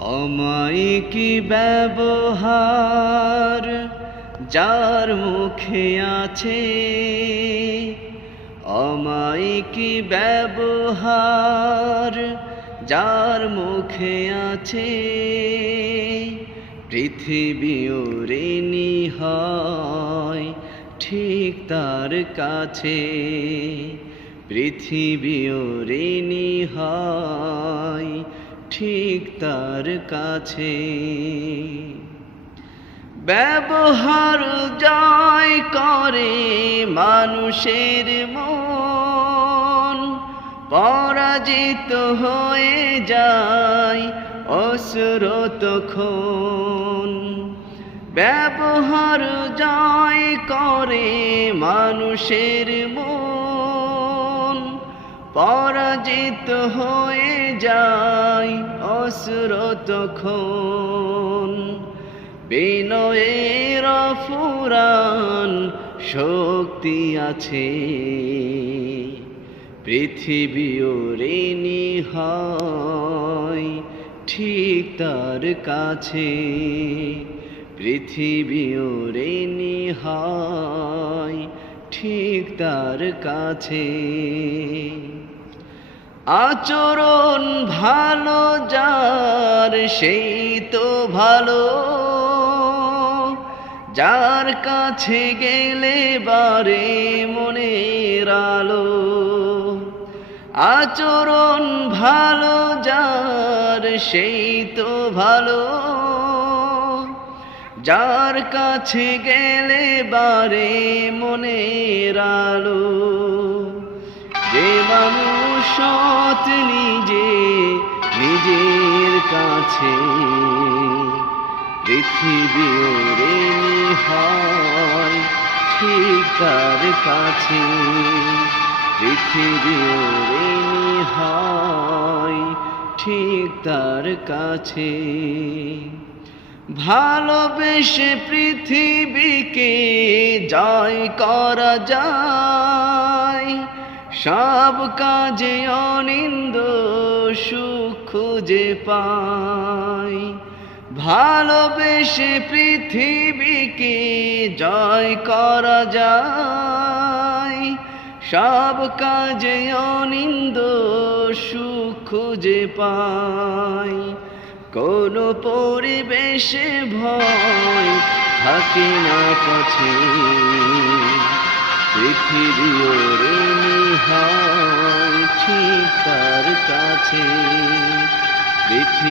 অমায়িকী ব্যবহার যার মুখে আছে, অমায়িকী ব্যবহার যার মুখে আছে, পৃথিবীও ঋণী হয় ঠিক তার কাছে, পৃথিবীও ঋণী হয় ঠিক তার কাছে। ব্যবহার জয় করে মানুষের মন, পরাজিত হয়ে যায় অসুর তখন। ব্যবহার জয় করে মানুষের মন, পরাজিত হয়ে যায় অসুর তখন। বিনয়ের ফুরান শক্তি আছে, পৃথিবীও ঋণী হয় ঠিক তার কাছে, পৃথিবীও ঋণী হয় ঠিক তার কাছে। আচরণ ভালো যার সেই তো ভালো, যার কাছে গেলে বারে মনের আলো। আচরণ ভালো যার সেই তো ভালো, যার কাছে গেলে বারে মনের আলো। যে মানুষ সৎ নিজের কাছে, পৃথিবীও ঋণী হয় ঠিক তার কাছে, পৃথিবীও ঋণী হয় ঠিক তার কাছে। ভালোবেসে পৃথিবীকে জয় করা যায়, সব কাজে অনিন্দ সুখ খুঁজে পাই। ভালোবেসে পৃথিবীকে জয় করা যায়, সব কাজে অনিন্দ সুখ খুঁজে পাই। কোনো পরিবেশে ভয় থাকে না পথে, পৃথিবীও ঋণী হয় ঠিক তার কাছে।